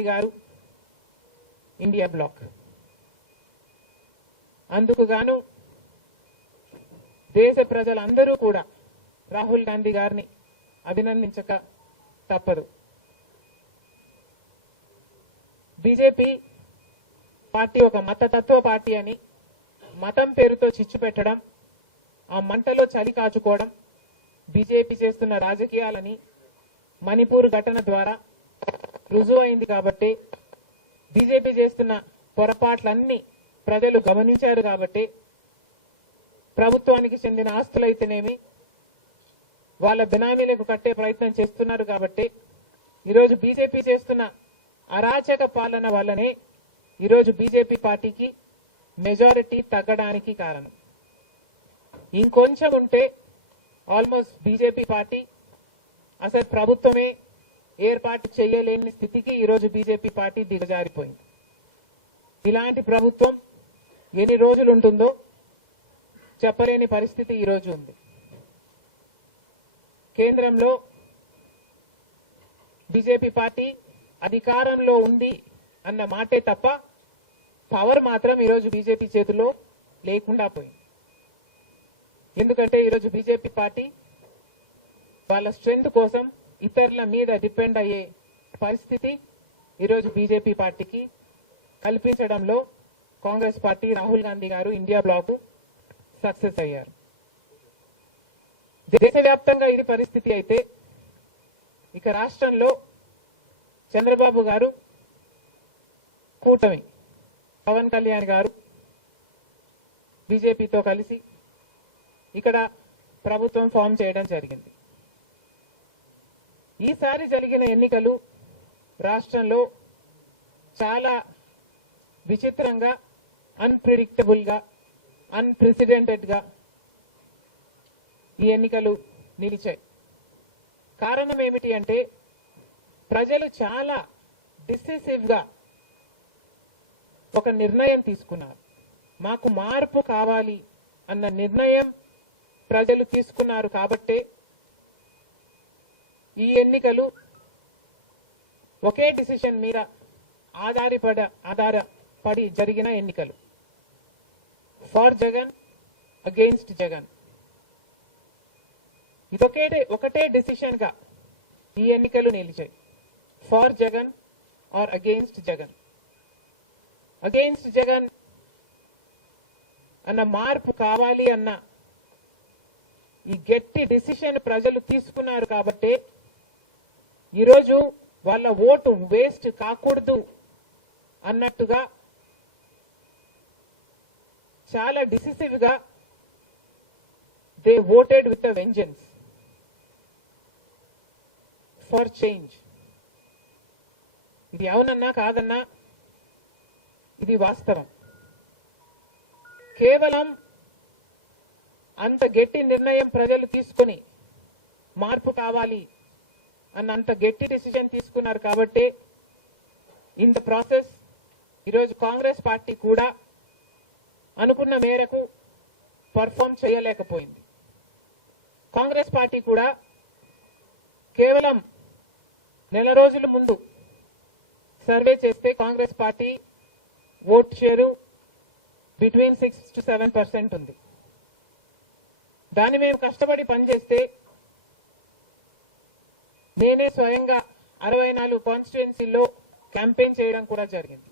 గారు India black. అందుకు గాను దేశ ప్రజలందరూ కూడా రాహుల్ గాంధీ గారిని అభినందించక తప్పదు. బీజేపీ పార్టీ ఒక మతతత్వ పార్టీ అని మతం పేరుతో చిచ్చు పెట్టడం, ఆ మంటలో చలి కాచుకోవడం బీజేపీ చేస్తున్న రాజకీయాలని మణిపూర్ ఘటన ద్వారా రుజువైంది. కాబట్టి బీజేపీ చేస్తున్న పొరపాట్లన్నీ ప్రజలు గమనించారు. కాబట్టి ప్రభుత్వానికి చెందిన ఆస్తులైతేనేమి వాళ్ళ బినామీలకు కట్టే ప్రయత్నం చేస్తున్నారు. కాబట్టి ఈరోజు బీజేపీ చేస్తున్న అరాచక పాలన వల్లనే ఈరోజు బీజేపీ పార్టీకి మెజారిటీ తగ్గడానికి కారణం. ఇంకొంచెం ఉంటే ఆల్మోస్ట్ బీజేపీ పార్టీ అసలు ప్రభుత్వమే ఏర్పాటు చేయలేని స్థితికి ఈరోజు బీజేపీ పార్టీ దిగజారిపోయింది. ఇలాంటి ప్రభుత్వం ఎన్ని రోజులు ఉంటుందో చెప్పలేని పరిస్థితి ఈరోజు ఉంది. కేంద్రంలో బీజేపీ పార్టీ అధికారంలో ఉంది అన్న మాటే తప్ప పవర్ మాత్రం ఈరోజు బీజేపీ చేతిలో లేకుండా పోయింది. ఎందుకంటే ఈరోజు బీజేపీ పార్టీ వాళ్ళ స్ట్రెంగ్త్ కోసం ఇతరుల మీద డిపెండ్ అయ్యే పరిస్థితి ఈరోజు బీజేపీ పార్టీకి కల్పించడంలో కాంగ్రెస్ పార్టీ రాహుల్ గాంధీ గారు ఇండియా బ్లాక్ సక్సెస్ అయ్యారు. దేశవ్యాప్తంగా ఇది పరిస్థితి అయితే ఇక రాష్ట్రంలో చంద్రబాబు గారు కూటమి పవన్ కళ్యాణ్ గారు బీజేపీతో కలిసి ఇక్కడ ప్రభుత్వం ఫామ్ చేయడం జరిగింది. ఈసారి జరిగిన ఎన్నికలు రాష్ట్రంలో చాలా విచిత్రంగా, అన్ప్రిడిక్టబుల్ గా, అన్ప్రెసిడెంటెడ్ గా ఈ ఎన్నికలు నిలిచాయి. కారణం ఏమిటి అంటే ప్రజలు చాలా డిసిసివ్ గా ఒక నిర్ణయం తీసుకున్నారు. మాకు మార్పు కావాలి అన్న నిర్ణయం ప్రజలు తీసుకున్నారు. కాబట్టే ఈ ఎన్నికలు ఒకే డిసిషన్ మీద ఆధారపడి జరిగిన ఎన్నికలు. For Jagan, against Jagan. ఒకటే డిసిషన్ గా ఈ ఎన్నికలు నిలిచాయి. For Jagan or against Jagan. Against Jagan అన్న మార్పు కావాలి అన్న ఈ గట్టి డిసిషన్ ప్రజలు తీసుకున్నారు. కాబట్టి ఈరోజు వాళ్ళ ఓటు వేస్ట్ కాకూడదు అన్నట్టుగా చాలా డిసిసివ్ గా they voted with a vengeance for change. ఇది అవునన్నా కాదన్నా ఇది వాస్తవం. కేవలం అంత గట్టి నిర్ణయం ప్రజలు తీసుకుని మార్పు కావాలి అన్న అంత గట్టి డిసిజన్ తీసుకున్నారు. కాబట్టి ఇన్ ద ప్రాసెస్ ఈరోజు కాంగ్రెస్ పార్టీ కూడా అనుకున్న మేరకు పర్ఫామ్ చేయలేకపోయింది. కాంగ్రెస్ పార్టీ కూడా కేవలం నెల రోజుల ముందు సర్వే చేస్తే Congress party vote share between 6 to 7% ఉంది. దాన్ని మేము కష్టపడి పనిచేస్తే నేనే స్వయంగా 64 కాన్స్టిట్యుయెన్సీల్లో క్యాంపెయిన్ చేయడం కూడా జరిగింది.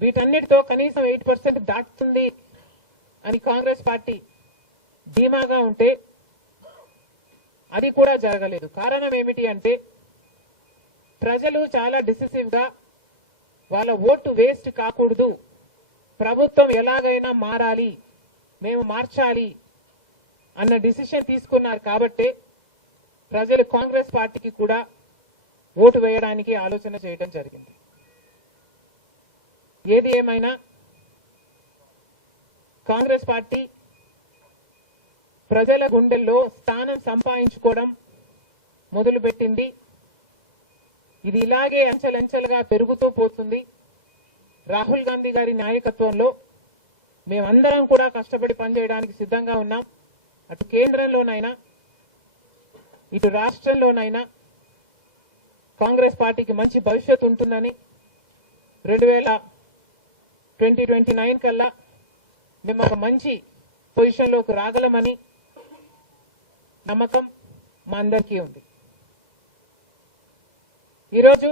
వీటన్నిటితో కనీసం 8% దాటుతుంది అని కాంగ్రెస్ పార్టీ ధీమాగా ఉంటే అది కూడా జరగలేదు. కారణం ఏమిటి అంటే ప్రజలు చాలా డిసిసివ్ గా వాళ్ళ ఓటు వేస్ట్ కాకూడదు, ప్రభుత్వం ఎలాగైనా మారాలి, మేము మార్చాలి అన్న డిసిషన్ తీసుకున్నారు. కాబట్టి ప్రజలు కాంగ్రెస్ పార్టీకి కూడా ఓటు వేయడానికి ఆలోచన చేయడం జరిగింది. ఏది ఏమైనా కాంగ్రెస్ పార్టీ ప్రజల గుండెల్లో స్థానం సంపాదించుకోవడం మొదలుపెట్టింది. ఇది ఇలాగే అంచెలంచెలుగా పెరుగుతూ పోతుంది. రాహుల్ గాంధీ గారి నాయకత్వంలో మేమందరం కూడా కష్టపడి పనిచేయడానికి సిద్ధంగా ఉన్నాం. అటు కేంద్రంలోనైనా ఇటు రాష్ట్రంలోనైనా కాంగ్రెస్ పార్టీకి మంచి భవిష్యత్తు ఉంటుందని 2029 కల్లా మేము ఒక మంచి పొజిషన్లోకి రాగలమని నమ్మకం మా అందరికీ ఉంది. ఈరోజు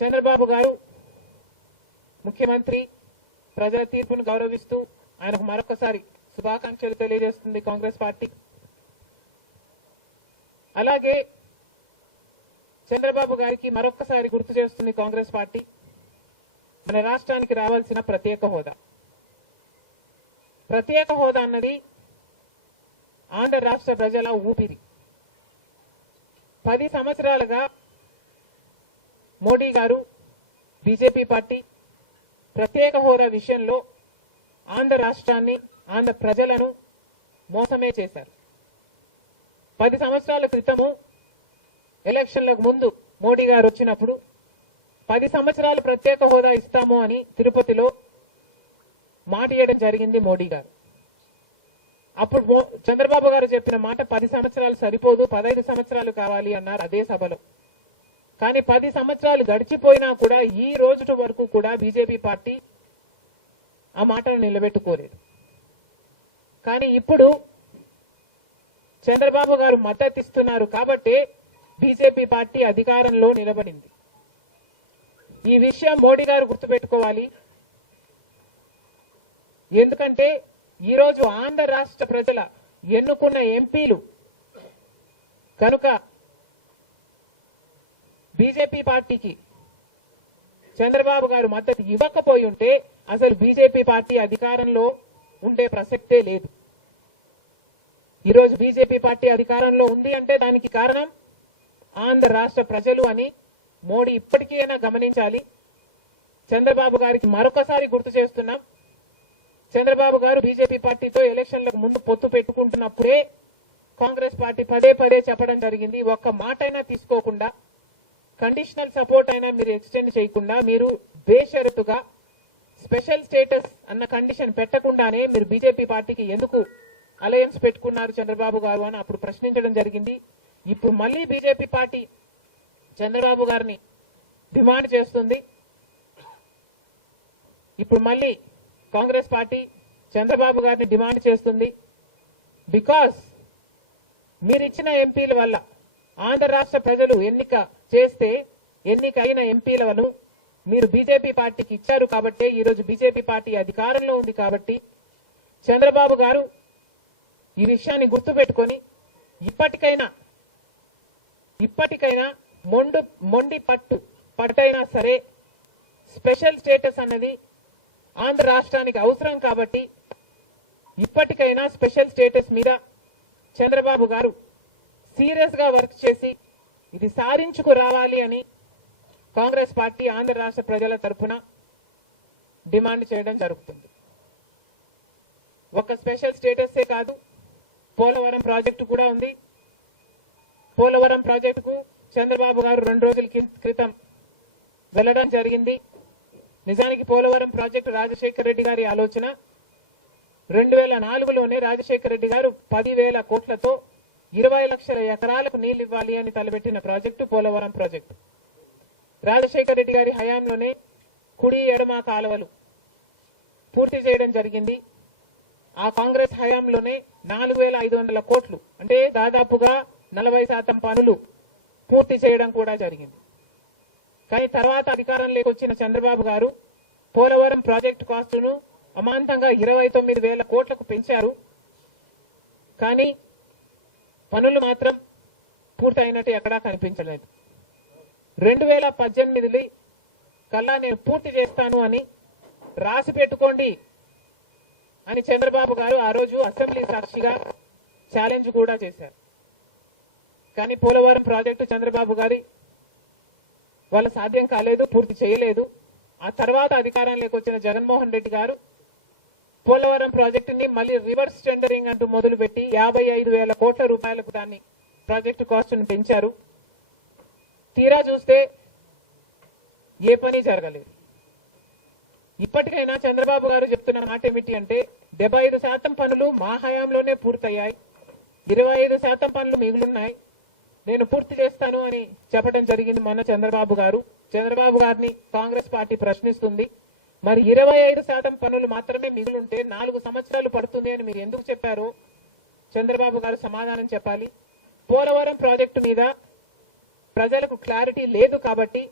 చంద్రబాబు గారు ముఖ్యమంత్రి ప్రజల తీర్పును గౌరవిస్తూ ఆయనకు మరొకసారి శుభాకాంక్షలు తెలియజేస్తుంది కాంగ్రెస్ పార్టీ. అలాగే చంద్రబాబు గారికి మరొకసారి గుర్తు చేస్తుంది కాంగ్రెస్ పార్టీ మన రాష్ట్రానికి రావాల్సిన ప్రత్యేక హోదా. ప్రత్యేక హోదా అన్నది ఆంధ్ర రాష్ట్ర ప్రజల ఊపిరి. 10 సంవత్సరాలుగా మోడీ గారు బీజేపీ పార్టీ ప్రత్యేక హోదా విషయంలో ఆంధ్ర రాష్ట్రాన్ని ఆంధ్ర ప్రజలను మోసమే చేశారు. 10 సంవత్సరాల క్రితము ఎలక్షన్లకు ముందు మోడీ గారు వచ్చినప్పుడు 10 సంవత్సరాలు ప్రత్యేక హోదా ఇస్తాము అని తిరుపతిలో మాట ఇవ్వడం జరిగింది మోడీ గారు. అప్పుడు చంద్రబాబు గారు చెప్పిన మాట 10 సంవత్సరాలు సరిపోదు, 15 సంవత్సరాలు కావాలి అన్నారు అదే సభలో. కానీ 10 సంవత్సరాలు గడిచిపోయినా కూడా ఈ రోజు వరకు కూడా బీజేపీ పార్టీ ఆ మాటను నిలబెట్టుకోలేదు. కానీ ఇప్పుడు చంద్రబాబు గారు మద్దతు ఇస్తున్నారు కాబట్టి బీజేపీ పార్టీ అధికారంలో నిలబడింది. ఈ విషయం మోడీ గారు గుర్తుపెట్టుకోవాలి. ఎందుకంటే ఈరోజు ఆంధ్ర రాష్ట్ర ప్రజల ఎన్నుకున్న ఎంపీలు కనుక బీజేపీ పార్టీకి చంద్రబాబు గారు మద్దతు ఇవ్వకపోయి ఉంటే అసలు బీజేపీ పార్టీ అధికారంలో ఉండే ప్రసక్తే లేదు. ఈరోజు బీజేపీ పార్టీ అధికారంలో ఉంది అంటే దానికి కారణం ఆంధ్ర రాష్ట్ర ప్రజలు అని మోడీ ఇప్పటికైనా గమనించాలి. చంద్రబాబు గారికి మరొకసారి గుర్తు చేస్తున్నాం. చంద్రబాబు గారు బీజేపీ పార్టీతో ఎలక్షన్లకు ముందు పొత్తు పెట్టుకుంటున్నప్పుడే కాంగ్రెస్ పార్టీ పదే పదే చెప్పడం జరిగింది. ఒక్క మాట అయినా తీసుకోకుండా, కండిషనల్ సపోర్ట్ అయినా మీరు ఎక్స్టెండ్ చేయకుండా, మీరు బేషరతుగా స్పెషల్ స్టేటస్ అన్న కండిషన్ పెట్టకుండానే మీరు బీజేపీ పార్టీకి ఎందుకు అలయన్స్ పెట్టుకున్నారు చంద్రబాబు గారు అని అప్పుడు ప్రశ్నించడం జరిగింది. ఇప్పుడు మళ్ళీ బీజేపీ పార్టీ చంద్రబాబు గారిని డిమాండ్ చేస్తుంది. ఇప్పుడు మళ్ళీ కాంగ్రెస్ పార్టీ చంద్రబాబు గారిని డిమాండ్ చేస్తుంది. బికాస్ మీరు ఇచ్చిన ఎంపీల వల్ల ఆంధ్ర రాష్ట్ర ప్రజలు ఎన్నికైన ఎంపీలను మీరు బీజేపీ పార్టీకి ఇచ్చారు కాబట్టి ఈరోజు బీజేపీ పార్టీ అధికారంలో ఉంది కాబట్టి చంద్రబాబు గారు ఈ విషయాన్ని గుర్తుపెట్టుకొని ఇప్పటికైనా మొండి పట్టైనా సరే స్పెషల్ స్టేటస్ అన్నది ఆంధ్ర రాష్ట్రానికి అవసరం కాబట్టి ఇప్పటికైనా స్పెషల్ స్టేటస్ మీద చంద్రబాబు గారు సీరియస్ గా వర్క్ చేసి ఇది సాధించుకు రావాలి అని కాంగ్రెస్ పార్టీ ఆంధ్ర రాష్ట్ర ప్రజల తరఫున డిమాండ్ చేయడం జరుగుతుంది. ఒక స్పెషల్ స్టేటసే కాదు, పోలవరం ప్రాజెక్టు కూడా ఉంది. పోలవరం ప్రాజెక్టుకు చంద్రబాబు గారు 2 రోజుల క్రితం వెళ్లడం జరిగింది. నిజానికి పోలవరం ప్రాజెక్టు రాజశేఖర రెడ్డి గారి ఆలోచన. 2004లోనే రాజశేఖర రెడ్డి గారు 10,000 కోట్లతో 20 లక్షల ఎకరాలకు నీళ్లు ఇవ్వాలి అని తలపెట్టిన ప్రాజెక్టు పోలవరం ప్రాజెక్టు. రాజశేఖర రెడ్డి గారి హయాంలోనే కుడి ఎడమ కాలువలు పూర్తి చేయడం జరిగింది. ఆ కాంగ్రెస్ హయాంలోనే 4,500 కోట్లు అంటే దాదాపుగా 40% పనులు పూర్తి చేయడం కూడా జరిగింది. కానీ తర్వాత అధికారంలోకి వచ్చిన చంద్రబాబు గారు పోలవరం ప్రాజెక్టు కాస్టును అమాంతంగా 29,000 కోట్లకు పెంచారు. కానీ పనులు మాత్రం పూర్తయినట్టు ఎక్కడా కనిపించలేదు. 2018 కల్లా నేను పూర్తి చేస్తాను అని రాసి పెట్టుకోండి అని చంద్రబాబు గారు ఆ రోజు అసెంబ్లీ సాక్షిగా ఛాలెంజ్ కూడా చేశారు. కానీ పోలవరం ప్రాజెక్టు చంద్రబాబు గారి వాళ్ళ సాధ్యం కాలేదు, పూర్తి చేయలేదు. ఆ తర్వాత అధికారంలోకి వచ్చిన జగన్మోహన్ రెడ్డి గారు పోలవరం ప్రాజెక్టుని మళ్ళీ రివర్స్ టెండరింగ్ అంటూ మొదలుపెట్టి 55,000 కోట్ల రూపాయలకు దాన్ని ప్రాజెక్టు కాస్ట్ను పెంచారు. తీరా చూస్తే ఏ పని జరగలేదు. ఇప్పటికైనా చంద్రబాబు గారు చెప్తున్న మాట ఏమిటి అంటే 75% పనులు మా హయాంలోనే పూర్తయ్యాయి, 25% పనులు మిగులున్నాయి. నేను పూర్తి చేస్తాను అని చెప్పడం జరిగింది మొన్న చంద్రబాబు గారు. చంద్రబాబు గారిని కాంగ్రెస్ పార్టీ ప్రశ్నిస్తుంది. మరి 25% పనులు మాత్రమే మిగులుంటే 4 సంవత్సరాలు పడుతుంది అని మీరు ఎందుకు చెప్పారో చంద్రబాబు గారు సమాధానం చెప్పాలి. పోలవరం ప్రాజెక్టు మీద ప్రజలకు క్లారిటీ లేదు కాబట్టి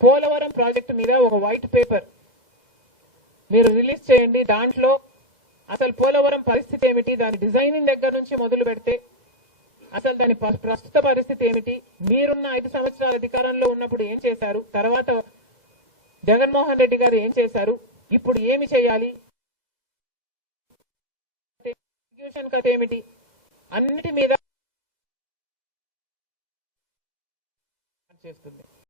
పోలవరం ప్రాజెక్టు మీద ఒక వైట్ పేపర్ మీరు రిలీజ్ చేయండి. దాంట్లో అసలు పోలవరం పరిస్థితి ఏమిటి, దాని డిజైనింగ్ దగ్గర నుంచి మొదలు పెడితే అసలు దాని ప్రస్తుత పరిస్థితి ఏమిటి, మీరున్న 5 సంవత్సరాల అధికారంలో ఉన్నప్పుడు ఏం చేశారు, తర్వాత జగన్మోహన్ రెడ్డి గారు ఏం చేశారు, ఇప్పుడు ఏమి చేయాలి, ఎగ్జిక్యూషన్ కథ ఏమిటి, అన్నిటి మీద చేస్తుంది.